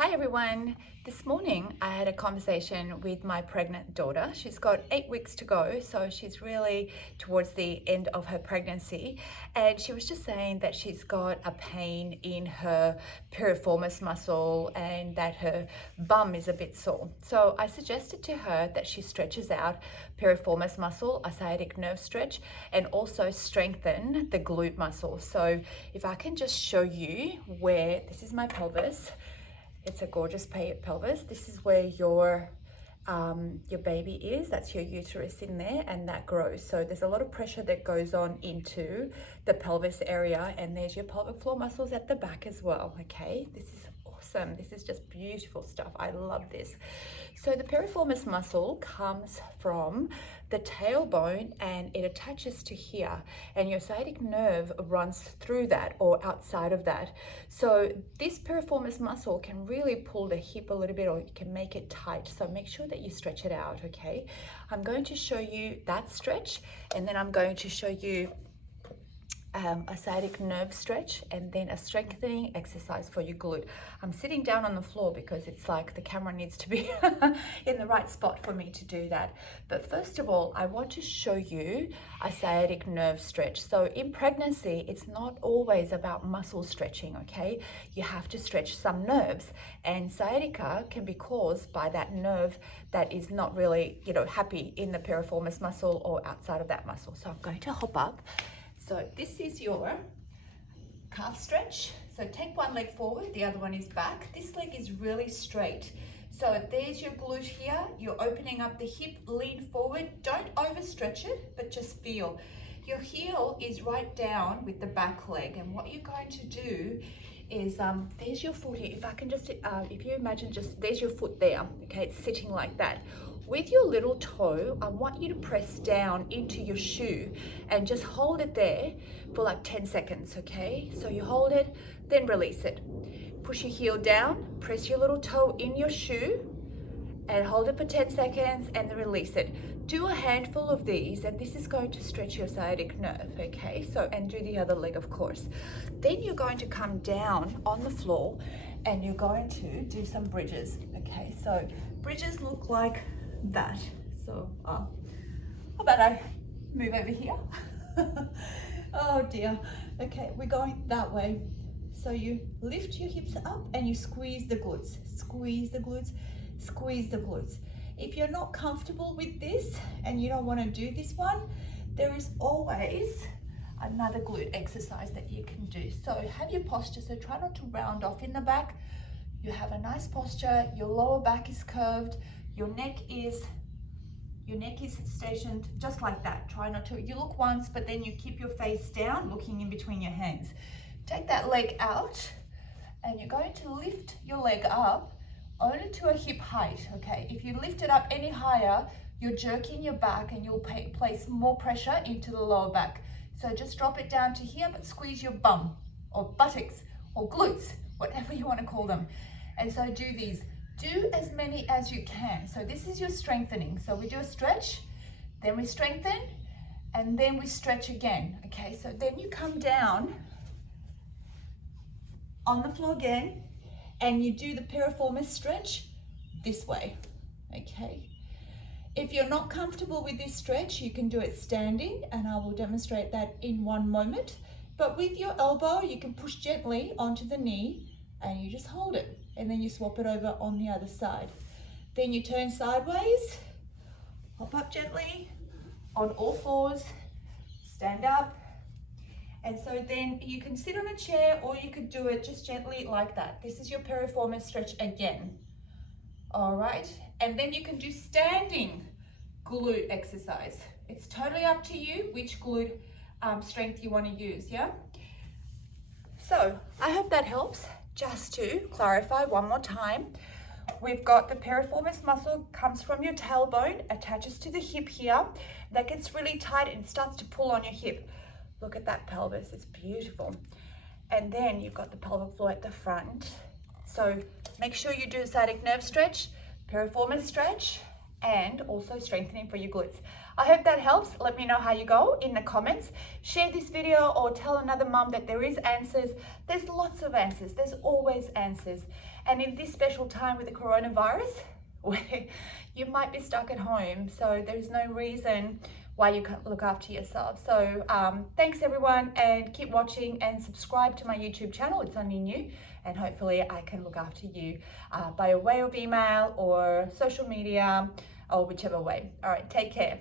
Hi everyone. This morning I had a conversation with my pregnant daughter. She's got 8 weeks to go, so she's really towards the end of her pregnancy. And she was just saying that she's got a pain in her piriformis muscle and that her bum is a bit sore. So I suggested to her that she stretches out piriformis muscle, a sciatic nerve stretch, and also strengthen the glute muscle. So if I can just show you where, this is my pelvis. It's a gorgeous pelvis. This is where your baby is. That's your uterus in there, and that grows. So there's a lot of pressure that goes on into the pelvis area, and there's your pelvic floor muscles at the back as well. Okay, this is awesome. This is just beautiful stuff. I love this. So the piriformis muscle comes from the tailbone and it attaches to here, and your sciatic nerve runs through that or outside of that. So this piriformis muscle can really pull the hip a little bit, or you can make it tight. So make sure that you stretch it out. Okay, I'm going to show you that stretch, and then I'm going to show you a sciatic nerve stretch, and then a strengthening exercise for your glute. I'm sitting down on the floor because it's like the camera needs to be in the right spot for me to do that. But first of all, I want to show you a sciatic nerve stretch. So in pregnancy, it's not always about muscle stretching, okay? You have to stretch some nerves, and sciatica can be caused by that nerve that is not really, happy in the piriformis muscle or outside of that muscle. So I'm going to hop up. So this is your calf stretch. So take one leg forward, the other one is back. This leg is really straight. So there's your glute here. You're opening up the hip, lean forward. Don't overstretch it, but just feel. Your heel is right down with the back leg. And what you're going to do is, there's your foot here. If I can just, if you imagine there's your foot there, okay, it's sitting like that. With your little toe, I want you to press down into your shoe and just hold it there for like 10 seconds, okay? So you hold it, then release it. Push your heel down, press your little toe in your shoe and hold it for 10 seconds and then release it. Do a handful of these, and this is going to stretch your sciatic nerve, okay? So, and do the other leg, of course. Then you're going to come down on the floor and you're going to do some bridges, okay? So bridges look like that. So how about I move over here? Oh dear. Okay, we're going that way. So you lift your hips up and you squeeze the glutes, squeeze the glutes, squeeze the glutes. If you're not comfortable with this and you don't want to do this one, there is always another glute exercise that you can do. So have your posture, so try not to round off in the back. You have a nice posture, your lower back is curved, your neck is stationed just like that. Try not to, you look once, but then you keep your face down, looking in between your hands. Take that leg out, and you're going to lift your leg up only to a hip height, okay? If you lift it up any higher, you're jerking your back and you'll place more pressure into the lower back. So just drop it down to here, but squeeze your bum or buttocks or glutes, whatever you want to call them. And so do these. Do as many as you can. So this is your strengthening. So we do a stretch, then we strengthen, and then we stretch again. Okay, so then you come down on the floor again, and you do the piriformis stretch this way. Okay. If you're not comfortable with this stretch, you can do it standing, and I will demonstrate that in one moment. But with your elbow, you can push gently onto the knee, and you just hold it, and then you swap it over on the other side. Then you turn sideways, hop up gently on all fours, stand up, and so then you can sit on a chair or you could do it just gently like that. This is your piriformis stretch again. All right, and then you can do standing glute exercise. It's totally up to you which glute strength you want to use, yeah? So I hope that helps. Just to clarify one more time, we've got the piriformis muscle comes from your tailbone, attaches to the hip here. That gets really tight and starts to pull on your hip. Look at that pelvis, it's beautiful. And then you've got the pelvic floor at the front. So make sure you do a sciatic nerve stretch, piriformis stretch, and also strengthening for your glutes. I hope that helps. Let me know how you go in the comments. Share this video or tell another mum that there is answers. There's lots of answers. There's always answers. And in this special time with the coronavirus, where you might be stuck at home, so there's no reason why you can't look after yourself. So thanks everyone, and keep watching and subscribe to my YouTube channel. It's only new, and hopefully I can look after you by a way of email or social media or whichever way. All right, take care.